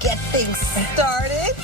Get things started.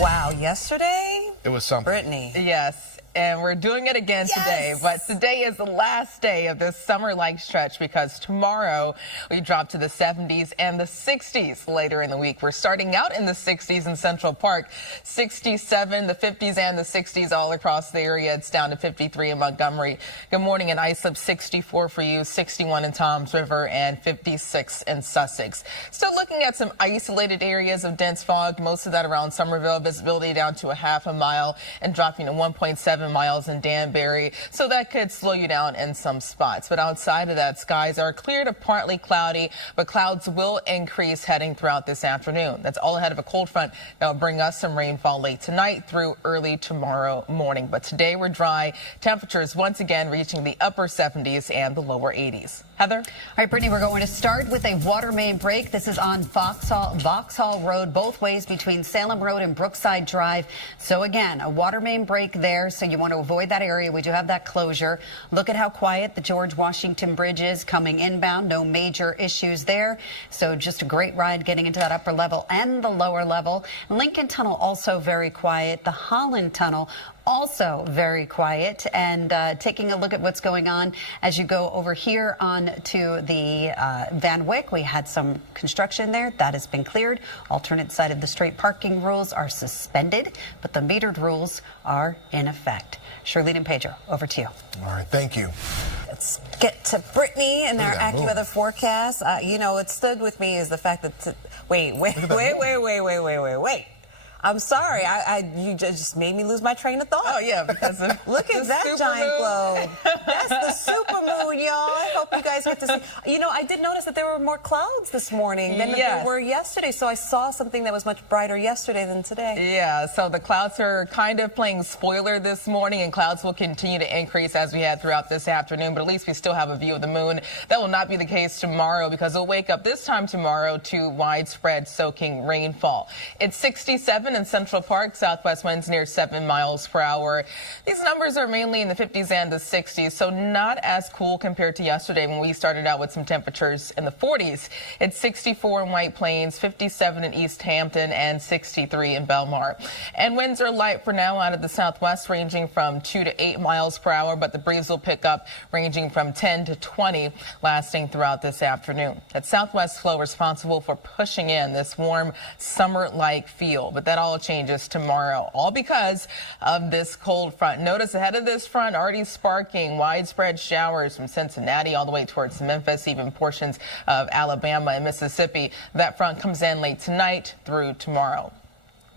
Wow, yesterday? It was something. Brittany. Yes, and we're doing it again today. But today is the last day of this summer-like stretch because tomorrow we drop to the 70s and the 60s later in the week. We're starting out in the 60s in Central Park, 67, the 50s and the 60s all across the area. It's down to 53 in Montgomery. Good morning in Islip, 64 for you, 61 in Toms River, and 56 in Sussex. Still looking at some isolated areas of dense fog, most of that around Somerville. Visibility down to a half a mile and dropping to 1.7 miles in Danbury, so that could slow you down in some spots. But outside of that, skies are clear to partly cloudy, but clouds will increase heading throughout this afternoon. That's all ahead of a cold front that will bring us some rainfall late tonight through early tomorrow morning. But today we're dry. Temperatures once again reaching the upper 70s and the lower 80s. Heather? All right, Brittany, we're going to start with a water main break. This is on Vauxhall Road, both ways between Salem Road and Brookside Drive. So again, a water main break there, so you want to avoid that area. We do have that closure. Look at how quiet the George Washington Bridge is coming inbound. No major issues there. So just a great ride getting into that upper level and the lower level. Lincoln Tunnel also very quiet. The Holland Tunnel also very quiet. And taking a look at what's going on as you go over here on to the Van Wyck, we had some construction there. That has been cleared. Alternate side of the straight parking rules are suspended, but the metered rules are in effect. Shirlene and Pedro, over to you. All right, thank you. Let's get to Brittany and our that AccuWeather forecast. You know, what stood with me is the fact that wait. I'm sorry, you just made me lose my train of thought. Oh, yeah, because of Look at that giant globe. That's the super moon, y'all. I hope you guys get to see. You know, I did notice that there were more clouds this morning than there were yesterday, so I saw something that was much brighter yesterday than today. Yeah, so the clouds are kind of playing spoiler this morning, and clouds will continue to increase as we head throughout this afternoon, but at least we still have a view of the moon. That will not be the case tomorrow because we'll wake up this time tomorrow to widespread soaking rainfall. It's 67 in Central Park, southwest winds near 7 miles per hour. These numbers are mainly in the 50s and the 60s, so not as cool compared to yesterday when we started out with some temperatures in the 40s. It's 64 in White Plains, 57 in East Hampton, and 63 in Belmar. And winds are light for now out of the southwest, ranging from 2 to 8 miles per hour, but the breeze will pick up, ranging from 10 to 20, lasting throughout this afternoon. That southwest flow responsible for pushing in this warm summer-like feel, but that all changes tomorrow, all because of this cold front. Notice ahead of this front already sparking widespread showers from Cincinnati all the way towards Memphis, even portions of Alabama and Mississippi. That front comes in late tonight through tomorrow.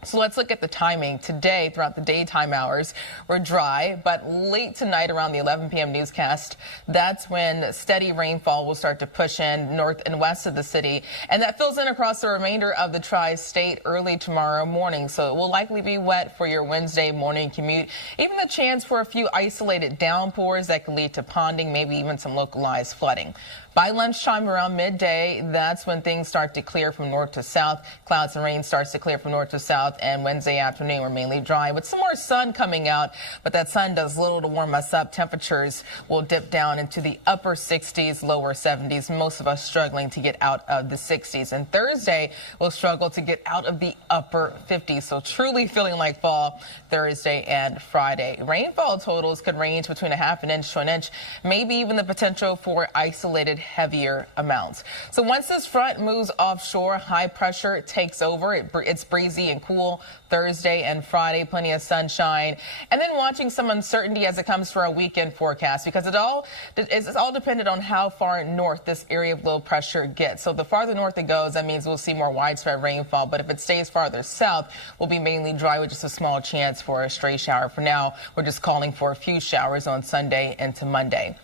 So let's look at the timing. Today, throughout the daytime hours, we're dry, but late tonight around the 11 p.m. newscast, that's when steady rainfall will start to push in north and west of the city, and that fills in across the remainder of the tri-state early tomorrow morning. So it will likely be wet for your Wednesday morning commute. Even the chance for a few isolated downpours that could lead to ponding, maybe even some localized flooding. By lunchtime around midday, that's when things start to clear from north to south. Clouds and rain starts to clear from north to south, and Wednesday afternoon we're mainly dry with some more sun coming out, but that sun does little to warm us up. Temperatures will dip down into the upper 60s, lower 70s, most of us struggling to get out of the 60s. And Thursday we'll struggle to get out of the upper 50s, so truly feeling like fall Thursday and Friday. Rainfall totals could range between a half an inch to an inch, maybe even the potential for isolated heavier amounts. So once this front moves offshore, high pressure takes over. It's breezy and cool Thursday and Friday, plenty of sunshine, and then watching some uncertainty as it comes for our weekend forecast, because it's all dependent on how far north this area of low pressure gets. So the farther north it goes, that means we'll see more widespread rainfall, but if it stays farther south, we'll be mainly dry with just a small chance for a stray shower. For now, we're just calling for a few showers on Sunday into Monday.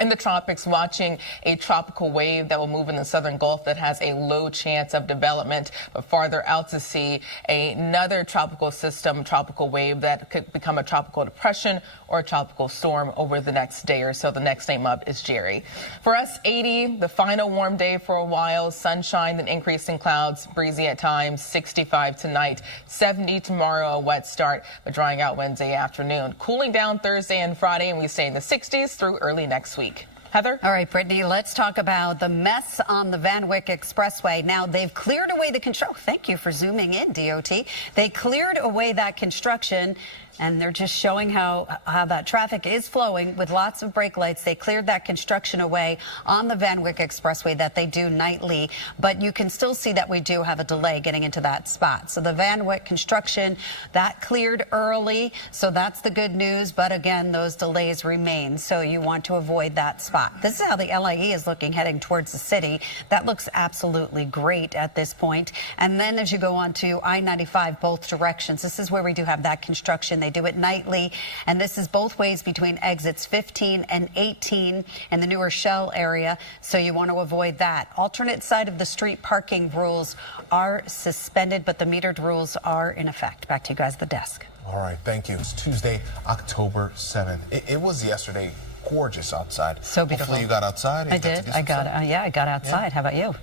In the tropics, watching a tropical wave that will move in the southern Gulf that has a low chance of development, but farther out to sea, another tropical system, tropical wave that could become a tropical depression or a tropical storm over the next day or so. The next name up is Jerry. For us, 80, the final warm day for a while, sunshine, then increasing clouds, breezy at times, 65 tonight, 70 tomorrow, a wet start, but drying out Wednesday afternoon. Cooling down Thursday and Friday, and we stay in the 60s through early next week. Heather? All right, Brittany, let's talk about the mess on the Van Wyck Expressway. Now, they've cleared away the construction. Thank you for zooming in, DOT. They cleared away that construction, and they're just showing how that traffic is flowing with lots of brake lights. They cleared that construction away on the Van Wyck Expressway that they do nightly, but you can still see that we do have a delay getting into that spot. So the Van Wyck construction, that cleared early, so that's the good news, but again, those delays remain, so you want to avoid that spot. This is how the LIE is looking heading towards the city. That looks absolutely great at this point. And then as you go on to I-95 both directions, this is where we do have that construction. They do it nightly, and this is both ways between exits 15 and 18 in the newer Shell area, so you want to avoid that. Alternate side of the street parking rules are suspended, but the metered rules are in effect. Back to you guys at the desk. All right, thank you. It's Tuesday, October 7th. It was yesterday gorgeous outside. So beautiful. Hopefully you got outside. I did. I got outside. Yeah. How about you?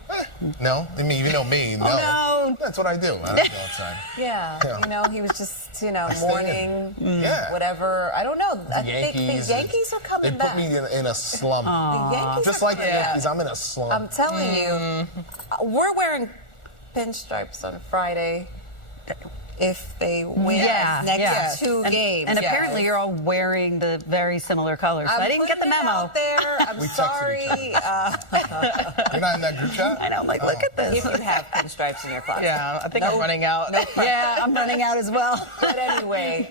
No, I mean, you know me. No. Oh, no. That's what I do. I don't go outside. Yeah, you know, he was just, mourning, whatever. I don't know. I think the Yankees are coming back. They put me in a slump. The Yankees Just like the Yankees, I'm in a slump. I'm telling you, we're wearing pinstripes on Friday. If they win next two games. And apparently you're all wearing the very similar colors. So I didn't get the memo. Out there. I'm sorry. You're not in that group chat? I know. I'm like, look at this. If you have pinstripes in your closet. Yeah, I think I'm running out. Yeah, I'm running out as well. But anyway,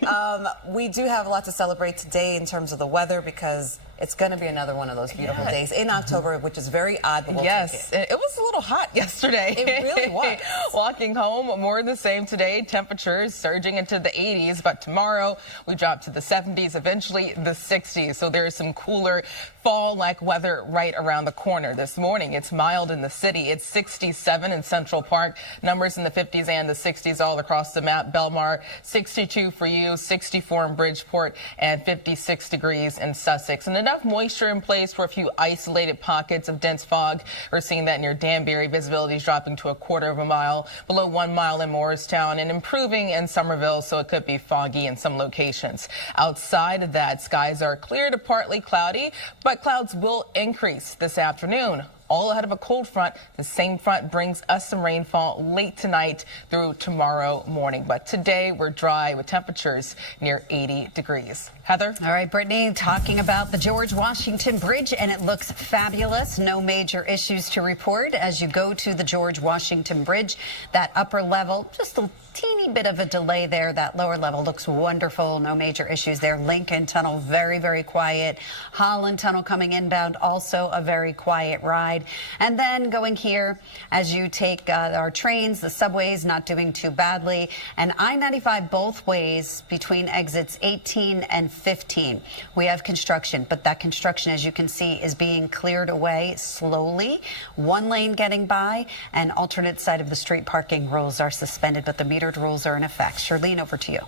we do have a lot to celebrate today in terms of the weather because it's going to be another one of those beautiful days in October, which is very odd, but we'll take it. It was a little hot yesterday. It really was. Walking home, more of the same today. Temperatures surging into the 80s, but tomorrow we drop to the 70s, eventually the 60s. So there's some cooler fall-like weather right around the corner. This morning, it's mild in the city. It's 67 in Central Park. Numbers in the 50s and the 60s all across the map. Belmar, 62 for you, 64 in Bridgeport, and 56 degrees in Sussex. And enough moisture in place for a few isolated pockets of dense fog. We're seeing that near Danbury. Visibility is dropping to a quarter of a mile, below 1 mile in Morristown, and improving in Somerville, so it could be foggy in some locations. Outside of that, skies are clear to partly cloudy, but clouds will increase this afternoon. All ahead of a cold front. The same front brings us some rainfall late tonight through tomorrow morning. But today we're dry with temperatures near 80 degrees. Heather? All right, Brittany, talking about the George Washington Bridge, and it looks fabulous. No major issues to report as you go to the George Washington Bridge. That upper level, just a teeny bit of a delay there. That lower level looks wonderful. No major issues there. Lincoln Tunnel, very, very quiet. Holland Tunnel coming inbound, also a very quiet ride. And then going here as you take our trains, the subways not doing too badly. And I-95 both ways between exits 18 and 15. We have construction, but that construction, as you can see, is being cleared away slowly. One lane getting by, and alternate side of the street parking rules are suspended, but the metered rules are in effect. Charlene, over to you.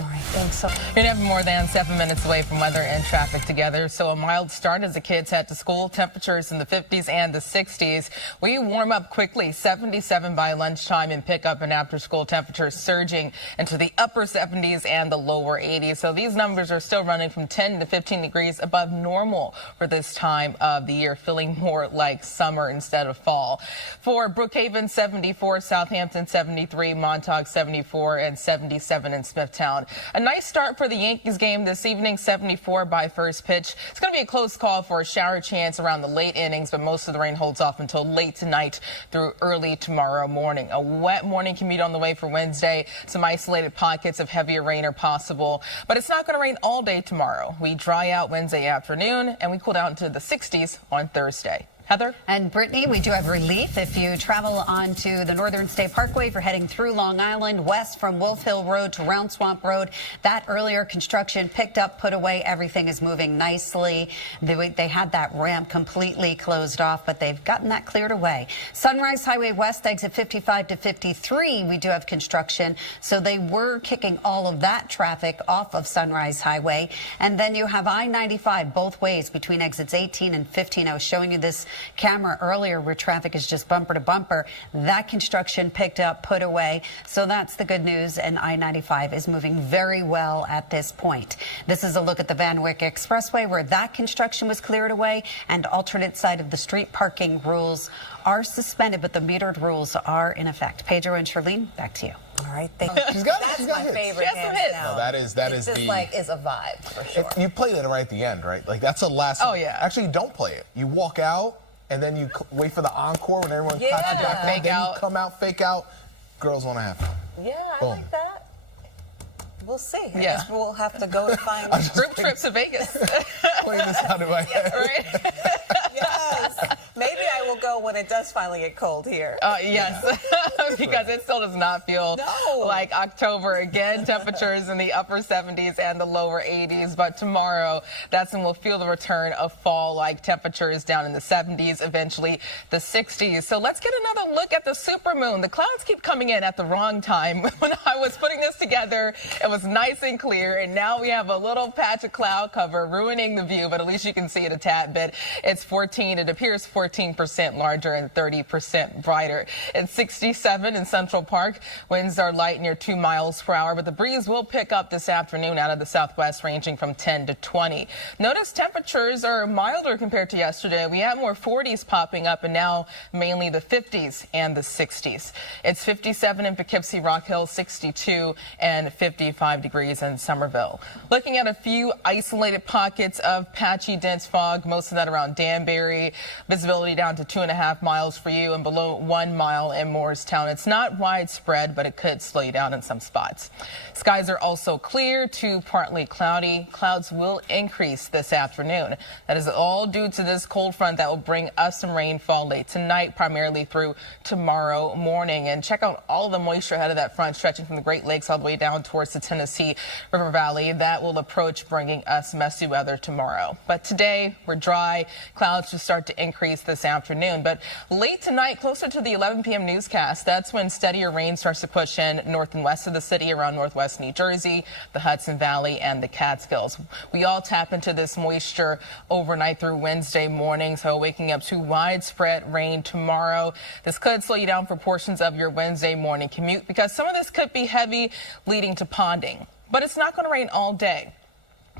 All right, thanks so much. You're never more than 7 minutes away from weather and traffic together. So a mild start as the kids head to school. Temperatures in the 50s and the 60s. We warm up quickly, 77 by lunchtime, and pick up in after-school temperatures surging into the upper 70s and the lower 80s. So these numbers are still running from 10 to 15 degrees above normal for this time of the year, feeling more like summer instead of fall. For Brookhaven, 74, Southampton, 73, Montauk, 74, and 77 in Smithtown. A nice start for the Yankees game this evening, 74 by first pitch. It's going to be a close call for a shower chance around the late innings, but most of the rain holds off until late tonight through early tomorrow morning. A wet morning commute on the way for Wednesday. Some isolated pockets of heavier rain are possible, but it's not going to rain all day tomorrow. We dry out Wednesday afternoon, and we cool down to the 60s on Thursday. Heather? And Brittany, we do have relief if you travel onto the Northern State Parkway. If you're heading through Long Island, west from Wolf Hill Road to Round Swamp Road. That earlier construction picked up, put away. Everything is moving nicely. They had that ramp completely closed off, but they've gotten that cleared away. Sunrise Highway West, exit 55 to 53, we do have construction. So they were kicking all of that traffic off of Sunrise Highway. And then you have I-95 both ways between exits 18 and 15. I was showing you this camera earlier where traffic is just bumper to bumper. That construction picked up, put away. So that's the good news, and I-95 is moving very well at this point. This is a look at the Van Wyck Expressway where that construction was cleared away, and alternate side of the street parking rules are suspended, but the metered rules are in effect. Pedro and Charlene, back to you. All right, thank you. That's my favorite. No, that is it's just is a vibe for sure. You play that right at the end, right? Like that's the last. Oh yeah. Actually, you don't play it. You walk out and then you wait for the encore when everyone claps you back on. Fake then out. You come out, fake out. Girls want to have fun. Yeah, I like that. We'll see. I Yeah. guess we'll have to go to find Group trip to Vegas. Playing this out of my head. Right? Yes. Maybe I will go when it does finally get cold here. Yes, because it still does not feel like October. Again, temperatures in the upper 70s and the lower 80s. But tomorrow, that's when we'll feel the return of fall-like temperatures down in the 70s, eventually the 60s. So let's get another look at the supermoon. The clouds keep coming in at the wrong time. When I was putting this together, it was nice and clear, and now we have a little patch of cloud cover ruining the view, but at least you can see it a tad bit. It's 14. It appears 14% larger and 30% brighter. It's 67 in Central Park. Winds are light near 2 miles per hour, but the breeze will pick up this afternoon out of the southwest, ranging from 10 to 20. Notice temperatures are milder compared to yesterday. We have more 40s popping up, and now mainly the 50s and the 60s. It's 57 in Poughkeepsie, Rock Hill, 62 and 55 degrees in Somerville. Looking at a few isolated pockets of patchy dense fog, most of that around Danbury. Visibility down to 2.5 miles for you and below 1 mile in Moorestown. It's not widespread, but it could slow you down in some spots. Skies are also clear to partly cloudy. Clouds will increase this afternoon. That is all due to this cold front that will bring us some rainfall late tonight, primarily through tomorrow morning. And check out all of the moisture ahead of that front, stretching from the Great Lakes all the way down towards the Tennessee River Valley. That will approach, bringing us messy weather tomorrow. But today, we're dry. Clouds will start to increase this afternoon. But late tonight, closer to the 11 p.m. newscast, that's when steadier rain starts to push in north and west of the city, around northwest New Jersey, the Hudson Valley, and the Catskills. We all tap into this moisture overnight through Wednesday morning, so waking up to widespread rain tomorrow. This could slow you down for portions of your Wednesday morning commute because some of this could be heavy, leading to ponding. But it's not going to rain all day.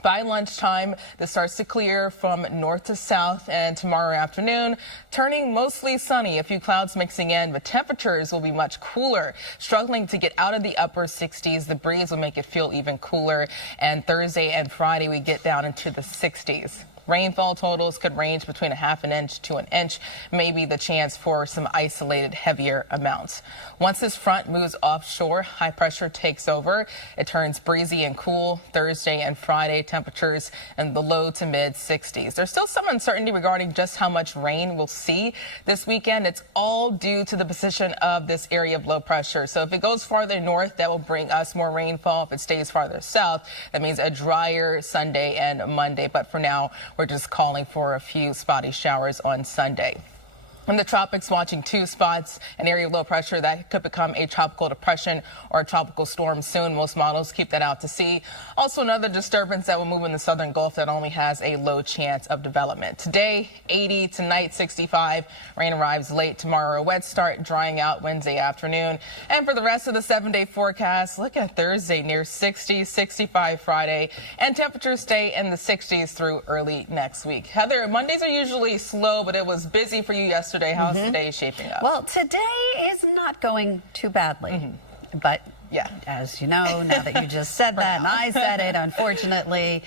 By lunchtime, this starts to clear from north to south, and tomorrow afternoon, turning mostly sunny. A few clouds mixing in, but temperatures will be much cooler. Struggling to get out of the upper 60s. The breeze will make it feel even cooler. And Thursday and Friday, we get down into the 60s. Rainfall totals could range between 1/2 inch to 1 inch, maybe the chance for some isolated heavier amounts. Once this front moves offshore, high pressure takes over. It turns breezy and cool Thursday and Friday, temperatures in the low to mid 60s. There's still some uncertainty regarding just how much rain we'll see this weekend. It's all due to the position of this area of low pressure. So if it goes farther north, that will bring us more rainfall. If it stays farther south, that means a drier Sunday and Monday. But for now, we're just calling for a few spotty showers on Sunday. In the tropics, watching 2 spots, an area of low pressure that could become a tropical depression or a tropical storm soon. Most models keep that out to sea. Also, another disturbance that will move in the southern Gulf that only has a low chance of development. Today, 80, tonight, 65. Rain arrives late tomorrow. A wet start, drying out Wednesday afternoon. And for the rest of the 7-day forecast, look at Thursday, near 60, 65 Friday. And temperatures stay in the 60s through early next week. Heather, Mondays are usually slow, but it was busy for you yesterday. How's today shaping up? Well, today is not going too badly, but yeah, as you know, now that you just said that and I said it, unfortunately,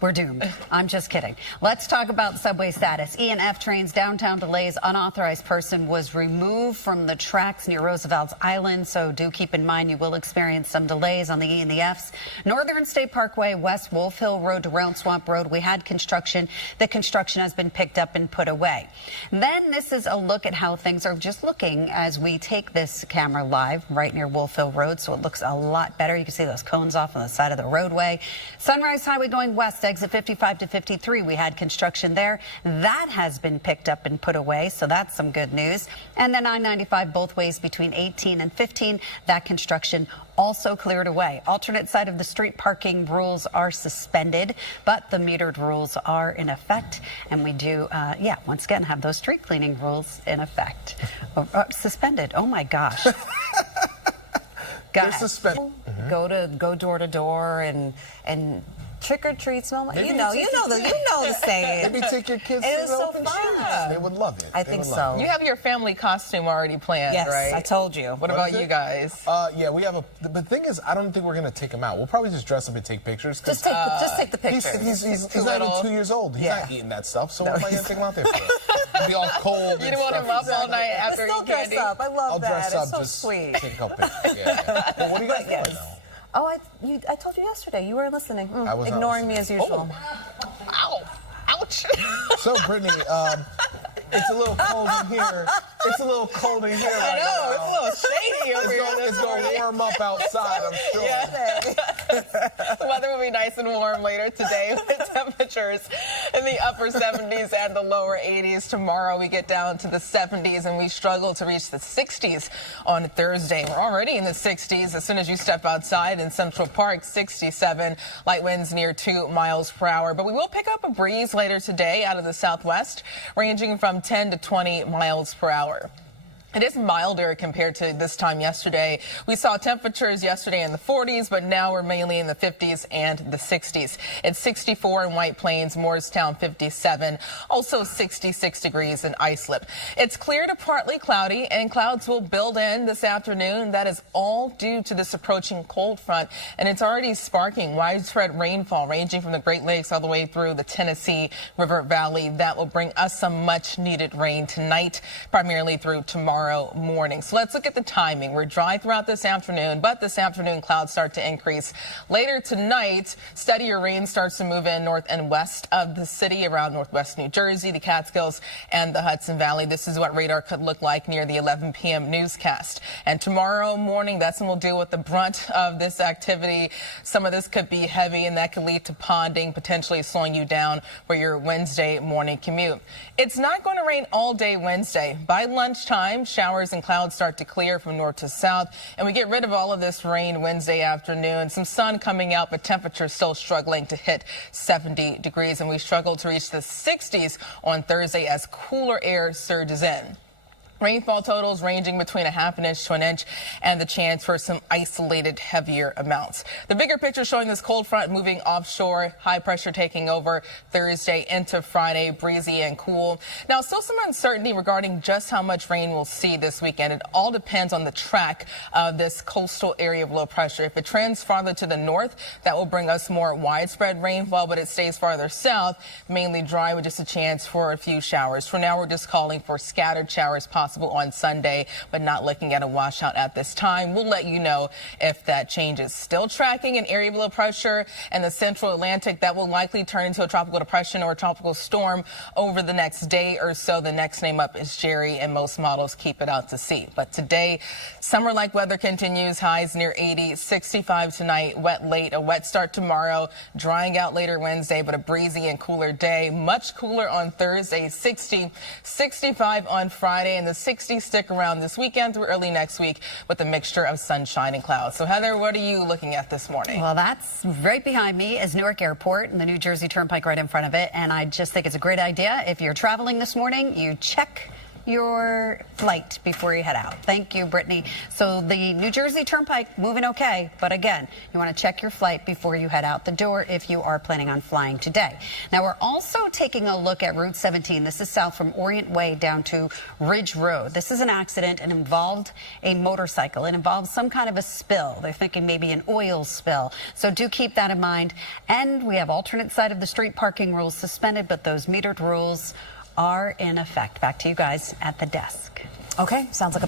we're doomed. I'm just kidding. Let's talk about subway status. E and F trains, downtown delays. Unauthorized person was removed from the tracks near Roosevelt's Island, so do keep in mind you will experience some delays on the E and the Fs. Northern State Parkway, West Wolf Hill Road to Round Swamp Road. We had construction. The construction has been picked up and put away. Then this is a look at how things are just looking as we take this camera live right near Wolf Hill Road, so it looks a lot better. You can see those cones off on the side of the roadway. Sunrise Highway going west, exit 55 to 53, we had construction there. That has been picked up and put away, so that's some good news. And then I-95 both ways between 18 and 15, that construction also cleared away. Alternate side of the street parking rules are suspended, but the metered rules are in effect. And we do, once again, have those street cleaning rules in effect. Suspended. Oh, my gosh. They're suspended. Go door to door and trick or treat, smell like you know the saying. Maybe take your kids It to is the so open fun. shoes. They would love it. I think so. You have your family costume already planned, Yes, right? I told you. What about you guys? Yeah, we have the thing is, I don't think we're gonna take him out. We'll probably just dress up and take pictures. Just take the pictures. He's not even 2 years old. He's not eating that stuff. So what am I gonna take him out there for? He'll be all cold. You don't want him up all night after Still eating dress candy. up. I love I'll that. dress up, It's so just sweet. take a couple pictures. Yeah. Well, what do you guys do right now? Oh, I told you yesterday. You weren't listening. I was not Ignoring me listening. as usual. Ow! Ouch! So, Brittany, it's a little cold in here. It's a little cold in here I right know, now. it's a little shady over here. It's going to warm up outside, I'm sure. The weather will be nice and warm later today with temperatures in the upper 70s and the lower 80s. Tomorrow we get down to the 70s and we struggle to reach the 60s on Thursday. We're already in the 60s as soon as you step outside in Central Park, 67. Light winds near 2 miles per hour. But we will pick up a breeze later today out of the southwest, ranging from 10 to 20 miles per hour. It is milder compared to this time yesterday. We saw temperatures yesterday in the 40s, but now we're mainly in the 50s and the 60s. It's 64 in White Plains, Moorestown 57, also 66 degrees in Islip. It's clear to partly cloudy, and clouds will build in this afternoon. That is all due to this approaching cold front, and it's already sparking widespread rainfall ranging from the Great Lakes all the way through the Tennessee River Valley. That will bring us some much needed rain tonight, primarily through tomorrow morning. So let's look at the timing. We're dry throughout this afternoon, but this afternoon clouds start to increase. Later tonight, steadier rain starts to move in north and west of the city around northwest New Jersey, the Catskills, and the Hudson Valley. This is what radar could look like near the 11 p.m. newscast. And tomorrow morning, that's when we'll deal with the brunt of this activity. Some of this could be heavy, and that could lead to ponding, potentially slowing you down for your Wednesday morning commute. It's not going to rain all day Wednesday. By lunchtime, showers and clouds start to clear from north to south, and we get rid of all of this rain Wednesday afternoon. Some sun coming out, but temperatures still struggling to hit 70 degrees, and we struggle to reach the 60s on Thursday as cooler air surges in. Rainfall totals ranging between 1/2 inch to 1 inch, and the chance for some isolated heavier amounts. The bigger picture showing this cold front moving offshore, high pressure taking over Thursday into Friday, breezy and cool. Now, still some uncertainty regarding just how much rain we'll see this weekend. It all depends on the track of this coastal area of low pressure. If it trends farther to the north, that will bring us more widespread rainfall, but it stays farther south, mainly dry with just a chance for a few showers. For now, we're just calling for scattered showers possible on Sunday, but not looking at a washout at this time. We'll let you know if that changes. Still tracking an area of low pressure in the central Atlantic that will likely turn into a tropical depression or a tropical storm over the next day or so. The next name up is Jerry, and most models keep it out to sea. But today, summer-like weather continues. Highs near 80, 65 tonight, wet late, a wet start tomorrow, drying out later Wednesday, but a breezy and cooler day. Much cooler on Thursday, 60, 65 on Friday, and the 60s stick around this weekend through early next week with a mixture of sunshine and clouds. So, Heather, what are you looking at this morning? Well, that's right behind me is Newark Airport and the New Jersey Turnpike right in front of it. And I just think it's a great idea. If you're traveling this morning, you check your flight before you head out. Thank you, Brittany. So the New Jersey Turnpike moving okay, but again, you want to check your flight before you head out the door if you are planning on flying today. Now, we're also taking a look at Route 17. This is south from Orient Way down to Ridge Road. This is an accident and involved a motorcycle. It involved some kind of a spill. They're thinking maybe an oil spill. So do keep that in mind. And we have alternate side of the street parking rules suspended, but those metered rules are in effect. Back to you guys at the desk. Okay, sounds like a